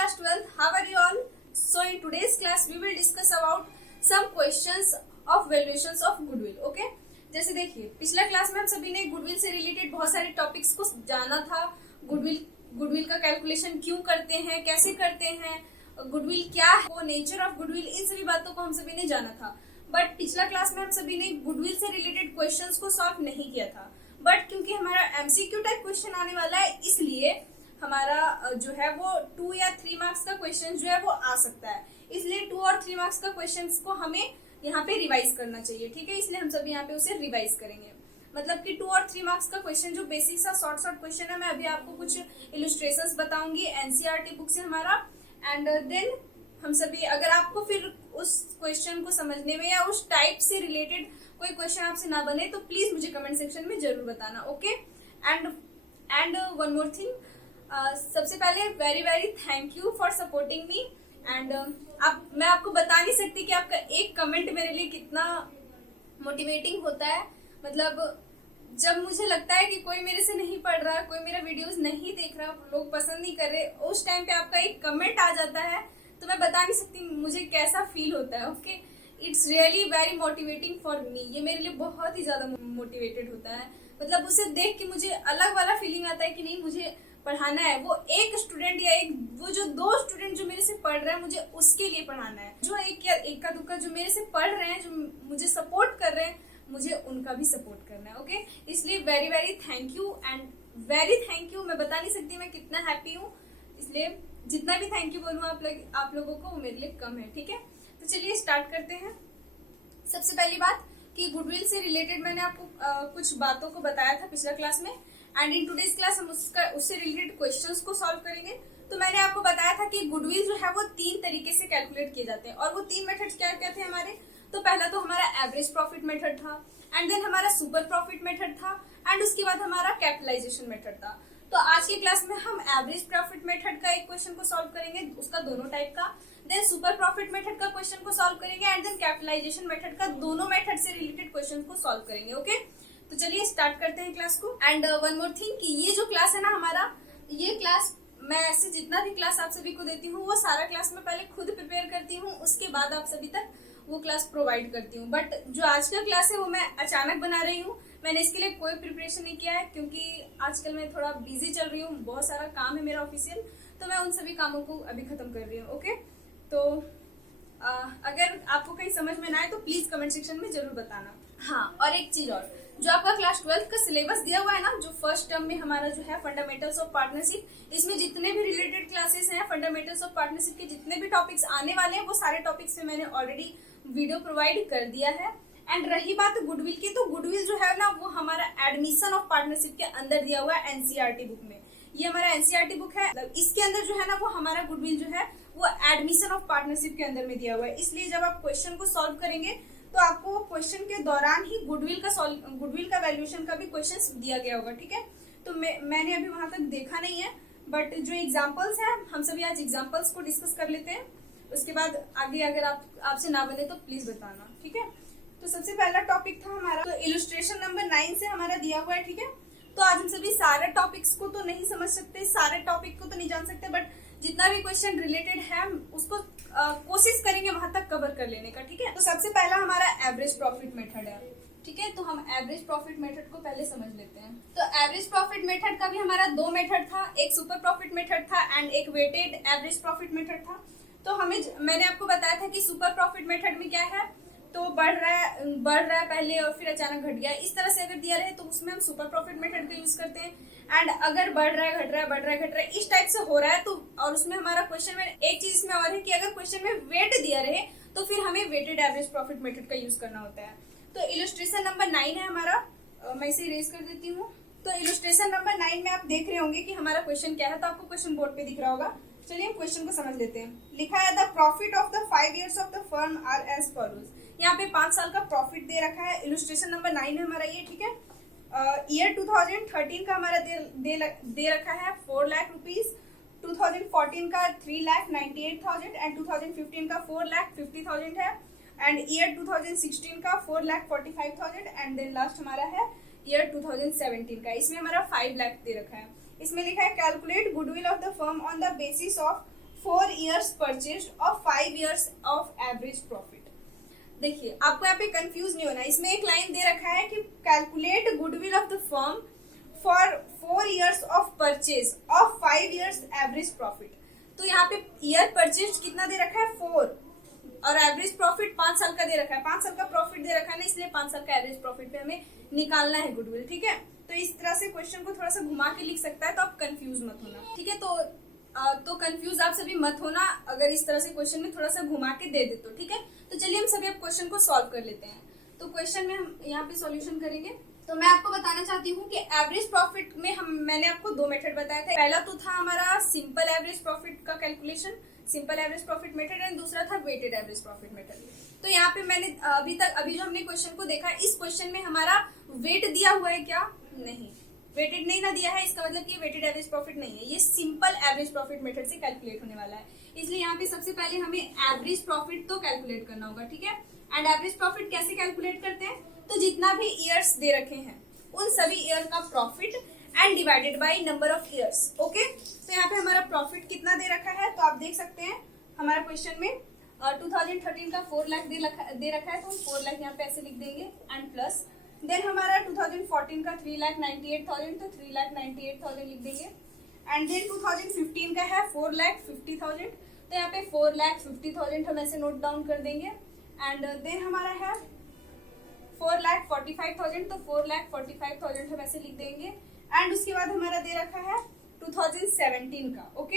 class 12th. How are you all? So in today's class we will discuss about some questions of valuations of goodwill. Okay? जैसे देखिए पिछला class में हम सभी ने goodwill से रिलेटेड बहुत सारे टॉपिक्स को जाना था। गुडविल का कैलकुलेशन क्यों करते हैं, कैसे करते हैं, गुडविल क्या है, वो नेचर ऑफ गुडविल, इन सभी बातों को हम सभी ने जाना था। बट पिछला क्लास में हम सभी ने गुडविल से रिलेटेड क्वेश्चंस को सॉल्व नहीं किया था। बट क्योंकि हमारा एमसीक्यू टाइप क्वेश्चन आने वाला है, इसलिए हमारा जो है वो 2 या 3 मार्क्स का क्वेश्चन जो है वो आ सकता है। इसलिए 2 और 3 मार्क्स का क्वेश्चन को हमें यहाँ पे रिवाइज करना चाहिए, ठीक है। इसलिए हम सब यहाँ पे उसे रिवाइज करेंगे। मतलब कि 2 और 3 मार्क्स का क्वेश्चन जो बेसिक सा शॉर्ट क्वेश्चन है, मैं अभी आपको कुछ इलस्ट्रेशंस बताऊंगी एनसीईआरटी बुक से हमारा। एंड देन हम सभी, अगर आपको फिर उस क्वेश्चन को समझने में या उस टाइप से रिलेटेड कोई क्वेश्चन आपसे ना बने तो प्लीज मुझे कमेंट सेक्शन में जरूर बताना, okay. And one more thing, सबसे पहले very very thank you for supporting me. And मैं आपको बता नहीं सकती कि आपका एक कमेंट मेरे लिए कितना मोटिवेटिंग होता है। मतलब जब मुझे लगता है कि कोई मेरे से नहीं पढ़ रहा, कोई मेरा वीडियोस नहीं देख रहा, लोग पसंद नहीं कर रहे, उस टाइम पे आपका एक कमेंट आ जाता है तो मैं बता नहीं सकती मुझे कैसा फील होता है, okay. It's really very motivating for me. ये मेरे लिए बहुत ही ज्यादा मोटिवेटेड होता है। मतलब उसे देख के मुझे अलग वाला फीलिंग आता है कि नहीं, मुझे पढ़ाना है। वो एक स्टूडेंट या वो जो 2 स्टूडेंट जो मेरे से पढ़ रहे हैं, मुझे उसके लिए पढ़ाना है। जो एक का दुक्का जो मेरे से पढ़ रहे हैं, जो मुझे सपोर्ट कर रहे हैं, मुझे उनका भी सपोर्ट करना है, ओके। इसलिए very very thank you and very thank you. मैं बता नहीं सकती मैं कितना हैप्पी हूँ, इसलिए जितना भी थैंक यू बोलूँ आप लोगों को वो मेरे लिए कम है, ठीक है। तो चलिए स्टार्ट करते हैं। सबसे पहली बात कि गुडविल से रिलेटेड मैंने आपको कुछ बातों को बताया था पिछला क्लास में, एंड इन टुडेज क्लास हम उससे रिलेटेड क्वेश्चंस को सॉल्व करेंगे। तो मैंने आपको बताया था कि गुडविल जो है वो 3 तरीके से कैलकुलेट किए जाते हैं, और वो 3 मेथड्स क्या क्या थे हमारे। तो पहला तो हमारा एवरेज प्रॉफिट मेथड था, एंड देन हमारा सुपर प्रॉफिट मेथड था, एंड उसके बाद हमारा कैपिटलाइजेशन मेथड था। तो आज की क्लास में हम एवरेज प्रॉफिट मेथड का एक क्वेश्चन को सॉल्व करेंगे, उसका दोनों टाइप का, देन सुपर प्रॉफिट मेथड का क्वेश्चन को सॉल्व करेंगे, एंड देन कैपिटलाइजेशन मेथड का दोनों मेथड से रिलेटेड क्वेश्चन को सॉल्व करेंगे, ओके। तो चलिए स्टार्ट करते हैं क्लास को। एंड वन मोर थिंग कि ये जो क्लास है ना हमारा, ये क्लास मैं ऐसे जितना भी क्लास आप सभी को देती हूँ वो सारा क्लास मैं पहले खुद प्रिपेयर करती हूँ, उसके बाद आप सभी तक वो क्लास प्रोवाइड करती हूँ। बट जो आज का क्लास है वो मैं अचानक बना रही हूँ। मैंने इसके लिए कोई प्रिपरेशन नहीं किया है, क्योंकि आजकल मैं थोड़ा बिजी चल रही हूँ, बहुत सारा काम है मेरा ऑफिशियल, तो मैं उन सभी कामों को अभी खत्म कर रही हूँ, ओके। तो अगर आपको कहीं समझ में ना आए तो प्लीज कमेंट सेक्शन में जरूर बताना। हाँ, और एक चीज और, जो आपका क्लास 12th का सिलेबस दिया हुआ है ना, जो फर्स्ट टर्म में हमारा जो है फंडामेंटल्स ऑफ पार्टनरशिप, इसमें जितने भी रिलेटेड क्लासेस हैं फंडामेंटल्स ऑफ पार्टनरशिप के जितने भी टॉपिक्स आने वाले हैं, वो सारे टॉपिक्स में मैंने ऑलरेडी वीडियो प्रोवाइड कर दिया है। एंड रही बात गुडविल की, तो गुडविल जो है ना वो हमारा एडमिशन ऑफ पार्टनरशिप के अंदर दिया हुआ है एनसीईआरटी बुक में। ये हमारा एनसीईआरटी बुक है, इसके अंदर जो है ना वो हमारा गुडविल जो है वो एडमिशन ऑफ पार्टनरशिप के अंदर में दिया हुआ है। इसलिए जब आप क्वेश्चन को सॉल्व करेंगे तो आपको क्वेश्चन के दौरान ही गुडविल का वैल्यूएशन का भी क्वेश्चन दिया गया होगा, ठीक है। तो मैंने अभी वहां तक देखा नहीं है, बट जो एग्जाम्पल्स है हम सभी आज एग्जाम्पल्स को डिस्कस कर लेते हैं। उसके बाद आगे अगर आपसे ना बने तो प्लीज बताना, ठीक है। तो सबसे पहला टॉपिक था हमारा, तो इलस्ट्रेशन नंबर 9 से हमारा दिया हुआ है, ठीक है। तो आज हम सभी सारे टॉपिक्स को तो नहीं समझ सकते, सारे टॉपिक को तो नहीं जान सकते, बट जितना भी क्वेश्चन रिलेटेड है उसको कोशिश करेंगे वहां तक कवर कर लेने का, ठीक है। तो सबसे पहला हमारा एवरेज प्रॉफिट मेथड है, ठीक है। तो हम एवरेज प्रॉफिट मेथड को पहले समझ लेते हैं। तो एवरेज प्रॉफिट मेथड का भी हमारा 2 मेथड था, एक सुपर प्रॉफिट मेथड था एंड एक वेटेड एवरेज प्रॉफिट मेथड था। तो मैंने आपको बताया था कि सुपर प्रॉफिट मेथड में क्या है, तो बढ़ रहा है पहले और फिर अचानक घट गया, इस तरह से अगर दिया रहे तो उसमें हम सुपर प्रॉफिट मेथड का यूज करते हैं। एंड अगर बढ़ रहा है घट रहा है इस टाइप से हो रहा है तो, और उसमें हमारा क्वेश्चन में एक चीज इसमें और है कि अगर क्वेश्चन में वेट दिया रहे तो फिर हमें वेटेड एवरेज प्रॉफिट मेथड का यूज करना होता है। तो इलस्ट्रेशन नंबर 9 है हमारा, मैं इसे इरेज कर देती हूँ। तो इलस्ट्रेशन नंबर 9 में आप देख रहे होंगे कि हमारा क्वेश्चन क्या है, तो आपको क्वेश्चन बोर्ड पे दिख रहा होगा। चलिए हम क्वेश्चन को समझ लेते हैं। लिखा है the profit of the 5 years of the firm are as follows. यहाँ पे 5 साल का प्रॉफिट दे रखा है। इलस्ट्रेशन नंबर 9 है हमारा ये, ठीक है। ईयर 2013 का हमारा दे रखा है 4 लाख रुपीज, 2014 का 3,98,000 एंड 2015 का 4,50,000 है, एंड ईयर 2016 का 4,45,000 एंड देन लास्ट हमारा है ईयर 2017 का, इसमें हमारा 5 लाख दे रखा है। इसमें लिखा है calculate goodwill of the firm on the basis of 4 years purchased और 5 years of average profit। देखिए आपको यहाँ पे कंफ्यूज नहीं होना, इसमें एक लाइन दे रखा है कि calculate goodwill of the firm for 4 years of purchase of 5 years average profit. तो यहाँ पे ईयर परचेज कितना दे रखा है 4 और एवरेज प्रॉफिट 5 साल का दे रखा है, 5 साल का प्रॉफिट दे रखा है ना, इसलिए 5 साल का एवरेज प्रॉफिट पे हमें निकालना है गुडविल। ठीक है, तो इस तरह से क्वेश्चन को थोड़ा सा घुमा के लिख सकता है, तो आप कंफ्यूज मत होना। ठीक है, तो कंफ्यूज आप सभी मत होना अगर इस तरह से क्वेश्चन में थोड़ा सा घुमा के दे दे तो। ठीक है, तो चलिए हम सभी अब क्वेश्चन को सॉल्व कर लेते हैं। तो क्वेश्चन में हम यहाँ पे सॉल्यूशन करेंगे। तो मैं आपको बताना चाहती हूँ कि एवरेज प्रॉफिट में मैंने आपको 2 मेथड बताया था। पहला तो था हमारा सिंपल एवरेज प्रॉफिट का calculation, simple average profit method, and दूसरा था वेटेड एवरेज प्रॉफिट मेथड। तो यहाँ पे मैंने अभी जो हमने क्वेश्चन को देखा, इस क्वेश्चन में हमारा वेट दिया हुआ है क्या? नहीं, वेटेड नहीं ना दिया है, इसका मतलब कि वेटेड एवरेज प्रॉफिट नहीं है, ये सिंपल एवरेज प्रॉफिट मेथड से कैलकुलेट होने वाला है। इसलिए यहाँ पे सबसे पहले हमें एवरेज प्रॉफिट तो कैलकुलेट करना होगा। ठीक है, एंड एवरेज प्रॉफिट कैसे कैलकुलेट करते हैं? तो जितना भी ईयर्स दे रखे हैं उन सभी ईयर का profit and divided by number of years. Okay, तो यहाँ पे हमारा प्रॉफिट कितना दे रखा है, तो आप देख सकते हैं हमारा क्वेश्चन में 2013 का 4 लाख दे रखा है, तो हम 4 लाख यहाँ पे ऐसे लिख देंगे एंड प्लस देन हमारा 2014 का 3,98,000, तो 3,98,000 लिख देंगे। एंड देन 2015 का है 4,50,000, तो यहाँ पे 4,50,000 हम ऐसे नोट डाउन कर देंगे। एंड देन हमारा है 4,45,000, तो 4,45,000 हम ऐसे लिख देंगे। एंड उसके बाद हमारा दे रखा है 2017 का। ओके,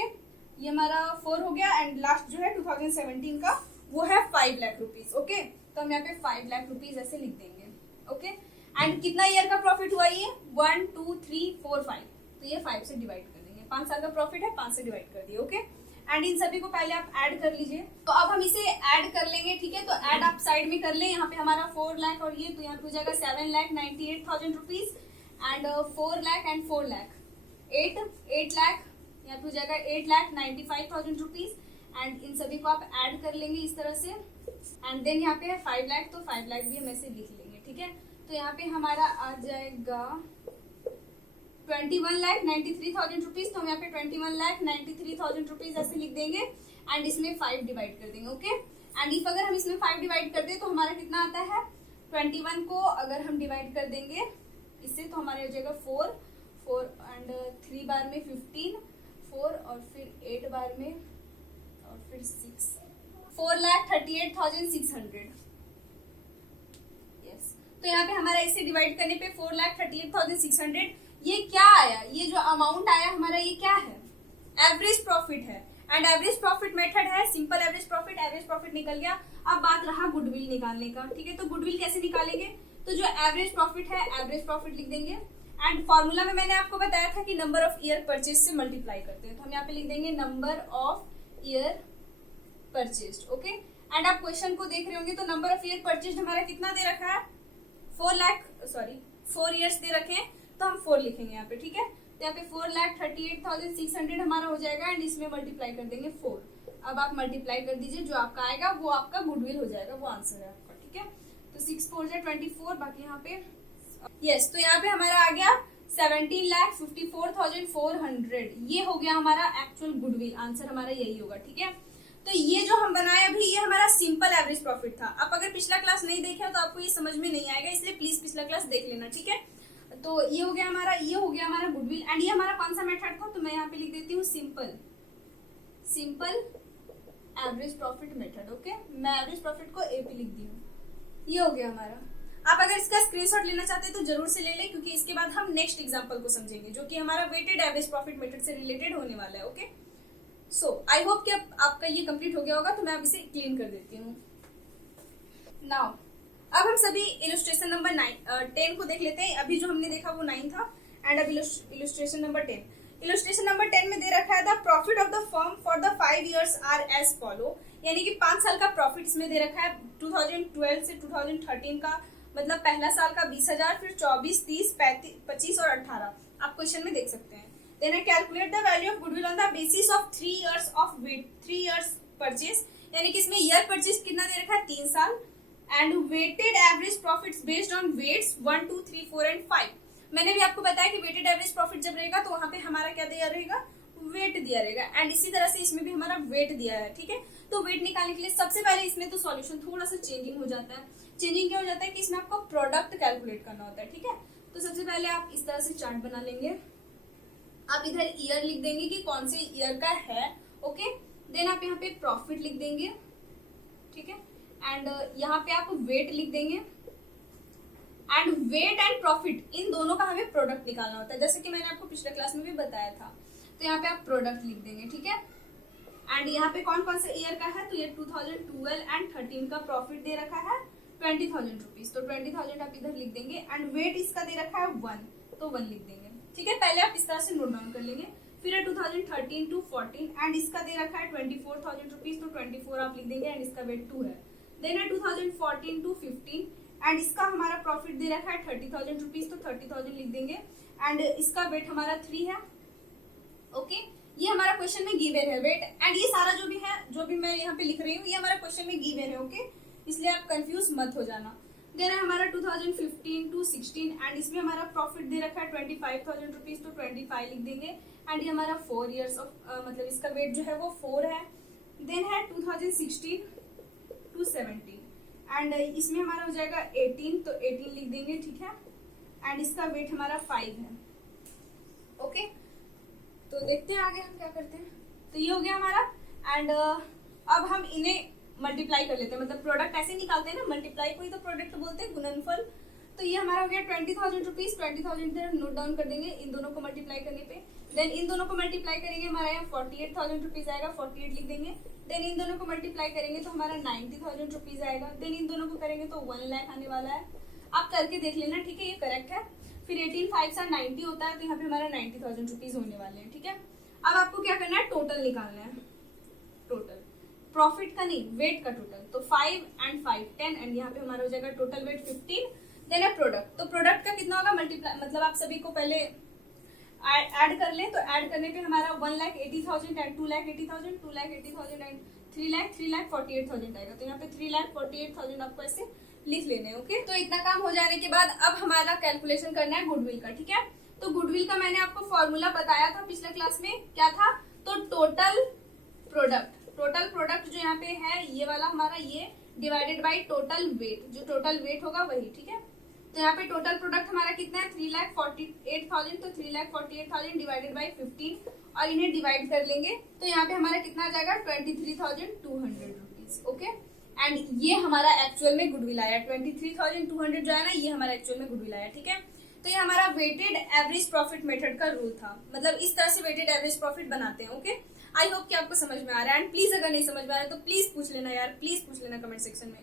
ये हमारा 4 हो गया, एंड लास्ट जो है 2017 का वो है 5 लाख रुपीज। ओके, तो हम यहाँ पे 5 लाख रुपीज ऐसे लिख देंगे। ओके, एंड कितना ईयर का प्रॉफिट हुआ? ये 1 2 3 4 5, तो ये 5 से डिवाइड कर देंगे। 5 साल का प्रॉफिट है, 5 से डिवाइड कर दिए। ओके, एंड इन सभी को पहले आप ऐड कर लीजिए। तो अब हम इसे ऐड कर लेंगे। ठीक है, तो ऐड आप साइड में कर ले। यहाँ पे हमारा 4 लाख और ये, तो यहाँ पे हो जाएगा 7,98,000 rupees, and 4 lakh and 4 lakh 8 lakh, यहाँ पे हो जाएगा 8,95,000 रुपीज। एंड इन सभी को आप ऐड कर लेंगे इस तरह से। एंड देन यहाँ पे है 5 लाख, तो 5 लाख भी हम ऐसे लिख लेंगे। ठीक है, तो यहाँ पे हमारा आ जाएगा 21,93,000 रुपीज, तो हम यहाँ पे 21,93,000 रुपीज ऐसे लिख देंगे एंड इसमें 5 डिवाइड कर देंगे। ओके, एंड इफ अगर हम इसमें 5 डिवाइड कर दें तो हमारा कितना आता है? 21 को अगर हम डिवाइड कर देंगे इससे, तो हमारे हो जाएगा 4 एंड 3 बार में 15, 4 और फिर 8 बार में और फिर 6, 4,38,600। यस, तो यहाँ पे हमारा इसे डिवाइड करने पे 4,38,600 ये क्या आया? ये जो अमाउंट आया हमारा ये क्या है? एवरेज प्रॉफिट है, एंड एवरेज प्रॉफिट मेथड है सिंपल एवरेज प्रॉफिट निकल गया। अब बात रहा गुडविल निकालने का। ठीक है, तो गुडविल कैसे निकालेंगे? तो जो एवरेज प्रॉफिट है एवरेज प्रॉफिट लिख देंगे, एंड फॉर्मूला में मैंने आपको बताया था कि नंबर ऑफ ईयर परचेज से मल्टीप्लाई करते हैं, तो हम यहाँ पे लिख देंगे number of year purchase. Okay, and आप क्वेश्चन को देख रहे होंगे, तो नंबर ऑफ ईयर परचेज हमारा कितना दे रखा है? 4 ईयर्स दे रखे हैं, तो हम 4 लिखेंगे यहाँ पे। ठीक है, तो यहाँ पे 4,38,600 हमारा हो जाएगा, एंड इसमें मल्टीप्लाई कर देंगे 4। अब आप मल्टीप्लाई कर दीजिए, जो आपका आएगा वो आपका गुडविल हो जाएगा, वो आंसर है आपका। ठीक है, तो 6 4 जा 24, बाकी यहाँ पे यस, तो यहाँ पे हमारा आ गया 17,54,400। ये हो गया हमारा एक्चुअल गुडविल, आंसर हमारा यही होगा। ठीक है, तो ये जो हम बनाए अभी, ये हमारा सिंपल एवरेज प्रॉफिट था। आप अगर पिछला क्लास नहीं देखे तो आपको ये समझ में नहीं आएगा, इसलिए प्लीज पिछला क्लास देख लेना। ठीक है, तो ये हो गया हमारा गुडविल, एंड ये हमारा कौन सा मेथड था? तो मैं यहाँ पे लिख देती हूँ simple average profit method. Okay, मैं एवरेज प्रॉफिट को ए पे लिख दी हूँ। ये हो गया हमारा। आप अगर इसका स्क्रीनशॉट लेना चाहते हैं तो जरूर से ले लें, क्योंकि इसके बाद हम नेक्स्ट एग्जांपल को समझेंगे जो कि हमारा वेटेड एवरेज प्रॉफिट मेथड से रिलेटेड होने वाला है। ओके, सो आई होप कि आपका ये कंप्लीट हो गया होगा, तो मैं अब इसे क्लीन कर देती हूँ। नाउ अब हम सभी इलस्ट्रेशन नंबर 10 को देख लेते हैं। अभी जो हमने देखा वो 9 था, एंड अब इलस्ट्रेशन नंबर 10। इलस्ट्रेशन नंबर 10 में दे रखा है the profit of the firm for the 5 years are as follow, यानी कि 5 साल का प्रॉफिट इसमें दे रखा है। 2012 से 2013 का मतलब पहला साल का 20,000, फिर 24, 30, 35, 25 और 18 आप क्वेश्चन में देख सकते हैं। Then calculate the value of goodwill on the basis of 3 years purchase, यानी कि इसमें ईयर परचेज कितना दे रखा है? 3 साल, and weighted average profits based on weights 1 2 3 4 and 5। मैंने भी आपको बताया कि वेटेड एवरेज प्रॉफिट जब रहेगा तो वहां पे हमारा क्या दिया रहेगा? वेट दिया रहेगा, एंड इसी तरह से इसमें भी हमारा वेट दिया है, ठीक है। तो वेट निकालने के लिए सबसे पहले इसमें तो सॉल्यूशन थोड़ा सा चेंजिंग हो जाता है। चेंजिंग क्या हो जाता है कि इसमें आपको प्रोडक्ट कैलकुलेट करना होता है, ठीक है। तो सबसे पहले आप इस तरह से चार्ट बना लेंगे, आप इधर ईयर लिख देंगे कि कौन से ईयर का है, ओके। देन आप यहाँ पे प्रॉफिट लिख देंगे, ठीक है, एंड यहाँ पे आप वेट लिख देंगे, एंड वेट एंड प्रॉफिट इन दोनों का हमें प्रोडक्ट निकालना होता है, जैसे कि मैंने आपको पिछले क्लास में भी बताया था। तो यहाँ पे आप प्रोडक्ट लिख देंगे, ठीक है। एंड यहाँ पे कौन कौन से ईयर का है, तो ये 2012 एंड 13 का प्रॉफिट दे रखा है 20,000 रुपीज, तो 20,000 आप इधर लिख देंगे, एंड वेट इसका दे रखा है 1, तो 1 लिख देंगे, ठीक है। पहले आप इस तरह से नोट डाउन कर लेंगे। फिर है 2013 to 14 एंड इसका दे रखा है 24,000 रुपीज, तो 24 आप लिख देंगे, एंड इसका वेट 2 है। देन है 2014 to 15 एंड इसका हमारा प्रॉफिट दे रखा है 30,000 रुपीज, तो 30,000 लिख देंगे, एंड इसका वेट हमारा 3 है, ओके। ये हमारा क्वेश्चन में गिवन है वेट, एंड ये सारा जो भी है, जो भी मैं यहाँ पे लिख रही हूँ, ये हमारा क्वेश्चन में गिवन है, ओके। इसलिए आप कंफ्यूज मत हो जाना। देन है हमारा 2015 to 16 एंड इसमें हमारा प्रॉफिट दे रखा है 25,000 रुपीज, तो 25 लिख देंगे, एंड ये हमारा 4 ईयर्स ऑफ मतलब इसका वेट जो है वो 4 है। देन है 2016 to 17 एंड इसमें हमारा हो जाएगा 18, तो 18 लिख देंगे, ठीक है, एंड इसका वेट हमारा 5 है, ओके। तो देखते हैं आगे हम क्या करते हैं। तो ये हो गया हमारा, एंड अब हम इन्हें मल्टीप्लाई कर लेते हैं, मतलब प्रोडक्ट ऐसे निकालते हैं ना, मल्टीप्लाई को ही तो प्रोडक्ट बोलते हैं, गुणनफल। तो ये हमारा हो गया 20,000 रुपीज, 20,000 इधर नोट डाउन कर देंगे इन दोनों को मल्टीप्लाई करने पे। देन इन दोनों को मल्टीप्लाई करेंगे, हमारा यहाँ 48,000 रुपीज आएगा, 48 लिख देंगे। देन इन दोनों को मल्टीप्लाई करेंगे तो हमारा 90,000 रुपीज आएगा। देन इन दोनों को करेंगे तो 1 लाख आने वाला है। आप करके देख लेना, ठीक है, ये करेक्ट है। फिर 18 5 से 90 होता है, तो यहाँ पे हमारा 90,000 रुपीज होने वाले हैं, ठीक है। अब आपको क्या करना है, टोटल निकालना है, टोटल प्रॉफिट का नहीं, वेट का टोटल। तो 5 एंड 5 10 एंड यहाँ पे हमारा हो जाएगा टोटल वेट 15। देन है प्रोडक्ट, तो प्रोडक्ट का कितना होगा मल्टीप्लाई, मतलब आप सभी को पहले ऐड कर लें, तो ऐड करने पे हमारा 1,80,000 एंड 2,80,000, 2,80,000 एंड 3,48,000 आएगा। तो यहाँ पे 3,48,000 आपको ऐसे लिख लेने हैं, ओके। तो इतना काम हो जाने के बाद अब हमारा कैलकुलेशन करना है गुडविल का, ठीक है। तो गुडविल का मैंने आपको फॉर्मूला बताया था पिछले क्लास में, क्या था, तो टोटल प्रोडक्ट जो यहाँ पे है ये वाला हमारा, ये डिवाइडेड बाय टोटल वेट, जो टोटल वेट होगा वही, ठीक है। तो यहाँ पे टोटल प्रोडक्ट हमारा कितना है 3,48,000, तो 3,48,000 डिवाइडेड बाय 15 और इन्हें डिवाइड कर लेंगे, तो यहाँ पे हमारा कितना आ जाएगा 23,200 रुपीज, ओके। एंड ये हमारा एक्चुअल में गुडविल आया 23,200 जो है ना, ये हमारा एक्चुअल में गुडविल आया, ठीक है। तो ये हमारा वेटेड एवरेज प्रॉफिट मेथड का रूल था, मतलब इस तरह से वेटेड एवरेज प्रॉफिट बनाते हैं, ओके। आई होप कि आपको समझ में आ रहा है, एंड प्लीज अगर नहीं समझ में आ रहा है तो प्लीज पूछ लेना यार, प्लीज पूछ लेना कमेंट सेक्शन में।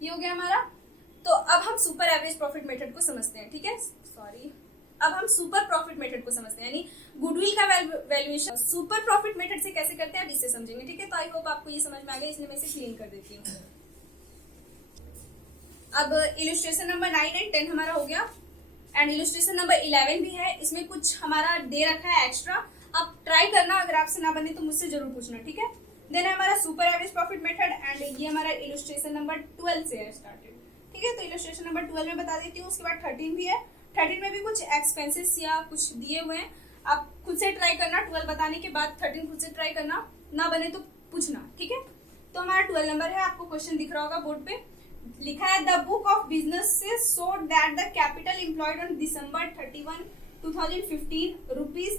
ये हो गया हमारा। तो अब हम सुपर एवरेज प्रॉफिट मेथड को समझते हैं, ठीक है, सॉरी, अब हम सुपर प्रॉफिट मेथड को समझते हैं, यानी गुडविल का वैल्यूएशन सुपर प्रॉफिट मेथड से कैसे करते हैं अब इससे समझेंगे, ठीक है। तो आई होप आपको ये समझ में आ गया, इसलिए मैं इसे क्लीन कर देती हूँ। अब इलस्ट्रेशन नंबर 9 एंड 10 हमारा हो गया, एंड इलस्ट्रेशन नंबर 11 भी है, इसमें कुछ हमारा दे रखा है एक्स्ट्रा, आप ट्राई करना, अगर आपसे ना बने तो मुझसे जरूर पूछना, ठीक है। देन हमारा super average profit method, and ये हमारा इलस्ट्रेशन नंबर 12 से है स्टार्टेड, ठीक है। तो इलस्ट्रेशन नंबर 12 में बता देती हूँ, उसके बाद 13 भी है। 13 में भी कुछ एक्सपेंसेस या कुछ दिए हुए हैं, आप खुद से ट्राई करना, 12 बताने के बाद 13 खुद से ट्राई करना, ना बने तो पूछना, ठीक है। तो हमारा 12 नंबर है, आपको क्वेश्चन दिख रहा होगा बोर्ड पे, लिखा है the book of business showed that the capital employed on December 31, 2015 rupees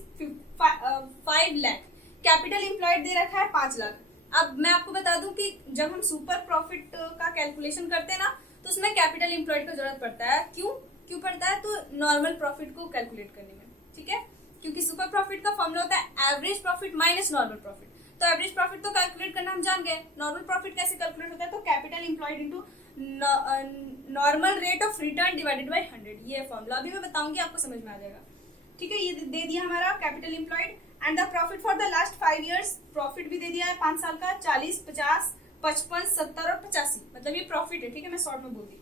5 lakh, capital employed दे रखा है 5 लाख। अब मैं आपको बता दूं कि जब हम सुपर प्रॉफिट का कैलकुलेशन करते हैं ना, तो उसमें कैपिटल एम्प्लॉयड का जरूरत पड़ता है। क्यों पड़ता है, तो नॉर्मल प्रॉफिट को कैलकुलेट करने में, ठीक है, क्योंकि सुपर प्रॉफिट का फॉर्मूला होता है average profit minus normal profit. तो एवरेज प्रॉफिट तो कैलकुलेट करना हम जान गए, नॉर्मल प्रॉफिट कैसे कैलकुलेट होता है, तो capital employed into normal rate of return divided by 100, ये फॉर्मूला अभी मैं बताऊंगी, आपको समझ में आ जाएगा, ठीक है। ये दे दिया हमारा capital employed, and the profit for the last 5 years, profit भी दे दिया है 5 साल का, 40, 50, 55, 70 और 85, मतलब ये प्रॉफिट है, ठीक है, मैं शॉर्ट में बोल दी।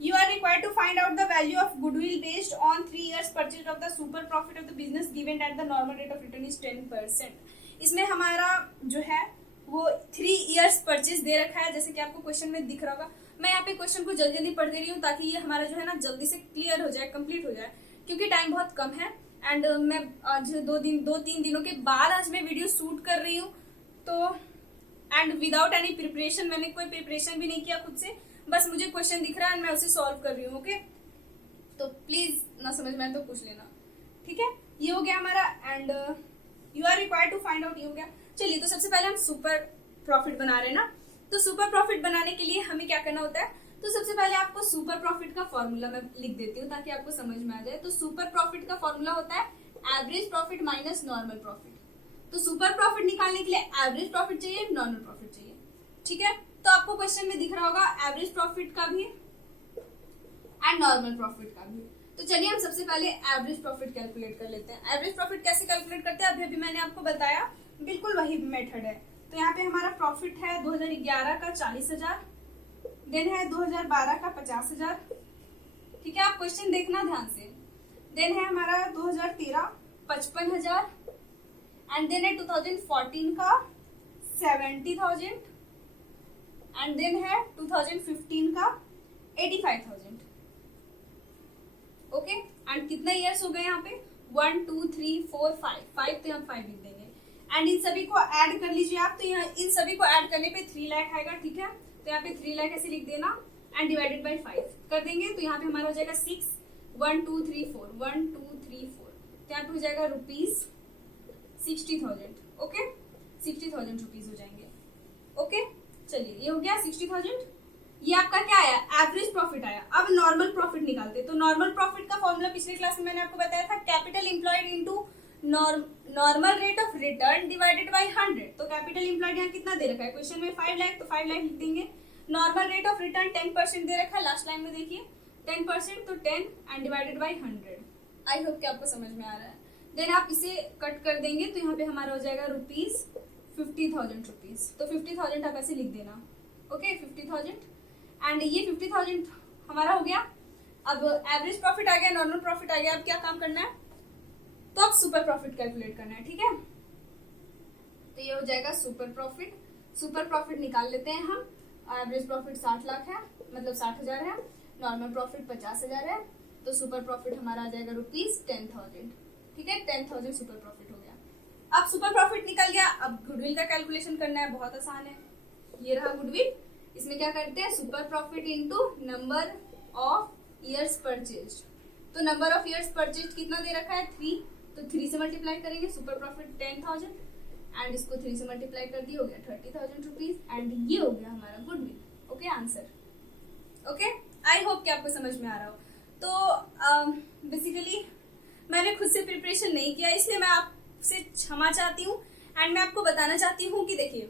You are required to find out the value of goodwill based on 3 years purchase of the super profit of the business given that the normal rate of return is 10%। इसमें हमारा जो है वो 3 years परचेज दे रखा है, जैसे कि आपको क्वेश्चन में दिख रहा होगा। मैं यहाँ पे क्वेश्चन को जल्दी जल्दी पढ़ दे रही हूँ ताकि ये हमारा जो है ना जल्दी से क्लियर हो जाए, कंप्लीट हो जाए, क्योंकि टाइम बहुत कम है एंड मैं आज 2-3 दिनों के बाद आज मैं वीडियो शूट कर रही हूँ, तो एंड विदाउट एनी प्रिपरेशन, मैंने कोई प्रिपरेशन भी नहीं किया खुद से, बस मुझे क्वेश्चन दिख रहा है एंड मैं उसे सॉल्व कर रही हूँ। ओके, तो प्लीज ना समझ में आए तो पूछ लेना, ठीक है। ये हो गया हमारा and you are required to find out, ये हो गया। चलिए, तो सबसे पहले हम सुपर प्रॉफिट बना रहे हैं ना, तो सुपर प्रॉफिट बनाने के लिए हमें क्या करना होता है, तो सबसे पहले आपको सुपर प्रॉफिट का फॉर्मूला मैं लिख देती हूँ ताकि आपको समझ में आ जाए। तो सुपर प्रॉफिट का फॉर्मूला होता है average profit minus normal profit. तो सुपर प्रॉफिट निकालने के लिए एवरेज प्रॉफिट चाहिए, नॉर्मल प्रॉफिट चाहिए, ठीक है। तो आपको क्वेश्चन में दिख रहा होगा एवरेज प्रॉफिट का भी एंड नॉर्मल प्रॉफिट का भी। तो चलिए हम सबसे पहले एवरेज प्रॉफिट कैलकुलेट कर लेते हैं। एवरेज प्रॉफिट कैसे कैलकुलेट करते हैं अभी मैंने आपको बताया, बिल्कुल वही मेथड है। तो यहाँ पे हमारा प्रॉफिट है 2011 का 40,000, देन है 2012 का 50,000, ठीक है। आप क्वेश्चन देखना ध्यान से। देन है हमारा 2013 55,000 एंड देन है 2014 का 70,000 एंड देन है 2015 का 85,000। ओके, एंड कितना ईयर्स हो गए यहाँ पे 1 2 3 4 5 तो यहाँ 5 लिख देंगे एंड इन सभी को ऐड कर लीजिए आप। तो यहाँ इन सभी को ऐड करने पे 3 लाख आएगा, ठीक है। तो यहाँ पे 3 लाख ऐसे लिख देना एंड डिवाइडेड बाय 5 कर देंगे। तो यहाँ पे हमारा हो जाएगा 6 1 2 3 4 1 2 3 4, तो यहाँ पे हो जाएगा रुपीज 60,000। ओके, 60,000 रुपीज हो जाएंगे। ओके, चलिए ये हो गया 60,000। ये आपका क्या आया, एवरेज प्रॉफिट आया। अब नॉर्मल प्रॉफिट निकालते। तो नॉर्मल प्रॉफिट का फॉर्मूला पिछले क्लास में मैंने आपको बताया था, capital employed into normal rate of return divided by 100। तो कैपिटल एम्प्लॉयड यहाँ कितना दे रखा है क्वेश्चन में 5 लाख, तो 5 लाख लिख देंगे। नॉर्मल रेट ऑफ रिटर्न 10% दे रखा है, लास्ट लाइन में देखिए 10%, तो 10 and divided by 100। I hope कि आपको समझ में आ रहा है। देन आप इसे कट कर देंगे तो यहाँ पे हमारा हो जाएगा रुपीज 50,000 रुपीज। तो 50,000 आप ऐसे लिख देना। ओके, 50,000 एंड ये 50,000 हमारा हो गया। अब एवरेज प्रॉफिट आ गया, नॉर्मल प्रॉफिट आ गया। अब क्या काम करना है, तो अब सुपर प्रॉफिट कैलकुलेट करना है, ठीक है। तो ये हो जाएगा सुपर प्रॉफिट। सुपर प्रॉफिट निकाल लेते हैं हम। एवरेज प्रॉफिट 60 लाख है, मतलब 60,000 है। नॉर्मल प्रॉफिट 50,000 है, तो सुपर प्रॉफिट हमारा आ जाएगा रुपीज 10,000, ठीक है। 10,000 सुपर प्रॉफिट हो गया। अब सुपर प्रॉफिट निकल गया। अब गुडविल का कैलकुलेशन करना है, बहुत आसान है। ये रहा गुडविल। इसमें क्या करते हैं, super profit into number of years purchase. तो नंबर ऑफ ईयर्स परचेज कितना दे रखा है 3, तो 3 से मल्टीप्लाई करेंगे। सुपर प्रॉफिट 10,000 एंड इसको 3 से मल्टीप्लाई कर दिया, हो गया 30,000 रुपीज एंड ये हो गया हमारा goodwill. Okay, answer. Okay, I hope कि आपको समझ में आ रहा हो। तो बेसिकली मैंने खुद से प्रिपरेशन नहीं किया, इसलिए मैं आपसे क्षमा चाहती हूँ एंड मैं आपको बताना चाहती हूँ कि देखिए,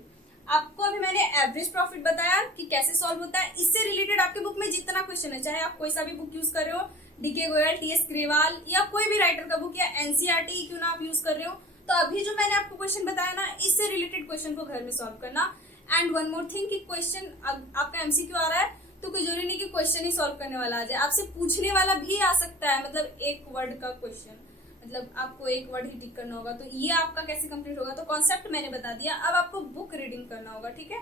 आपको अभी मैंने एवरेज प्रॉफिट बताया कि कैसे सॉल्व होता है। इससे रिलेटेड आपके बुक में जितना क्वेश्चन है, चाहे आप कोई सा भी बुक यूज कर रहे हो, डीके गोयल, टीएस ग्रेवाल या कोई भी राइटर का बुक या एनसीईआरटी क्यों ना आप यूज कर रहे हो, तो अभी जो मैंने आपको क्वेश्चन बताया ना, इससे रिलेटेड क्वेश्चन को घर में सॉल्व करना। एंड वन मोर थिंग कि क्वेश्चन आपका एमसीक्यू आ रहा है तो कोई जरूरी नहीं कि क्वेश्चन ही सॉल्व करने वाला आ जाए, आपसे पूछने वाला भी आ सकता है। मतलब एक वर्ड का क्वेश्चन, मतलब आपको एक वर्ड ही टिक करना होगा। तो ये आपका कैसे कंप्लीट होगा, तो कॉन्सेप्ट मैंने बता दिया। अब आपको बुक रीडिंग करना होगा, ठीक है।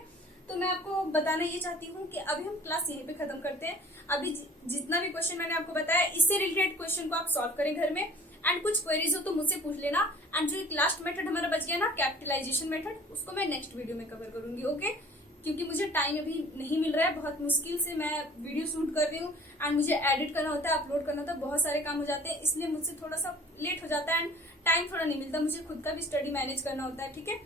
तो मैं आपको बताना ये चाहती हूँ कि अभी हम क्लास यहीं पे खत्म करते हैं। अभी जितना भी क्वेश्चन मैंने आपको बताया, इससे रिलेटेड क्वेश्चन को आप सॉल्व करें घर में एंड कुछ क्वेरीज हो तो मुझसे पूछ लेना। एंड जो लास्ट मेथड हमारा बच गया ना, कैपिटलाइजेशन मेथड, उसको मैं नेक्स्ट वीडियो में कवर करूंगी। ओके, क्योंकि मुझे टाइम अभी नहीं मिल रहा है, बहुत मुश्किल से मैं वीडियो शूट कर रही हूँ एंड मुझे एडिट करना होता है, अपलोड करना होता है, बहुत सारे काम हो जाते हैं, इसलिए मुझसे थोड़ा सा लेट हो जाता है एंड टाइम थोड़ा नहीं मिलता। मुझे खुद का भी स्टडी मैनेज करना होता है, ठीक है।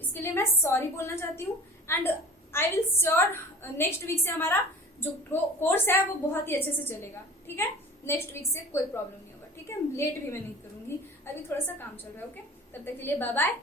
इसके लिए मैं सॉरी बोलना चाहती हूँ and I will sure next week से हमारा जो कोर्स है वो बहुत ही अच्छे से चलेगा, ठीक है। नेक्स्ट वीक से कोई प्रॉब्लम नहीं होगा, ठीक है। लेट भी मैं नहीं करूंगी, अभी थोड़ा सा काम चल रहा है। ओके, तब तक के लिए बाय बाय।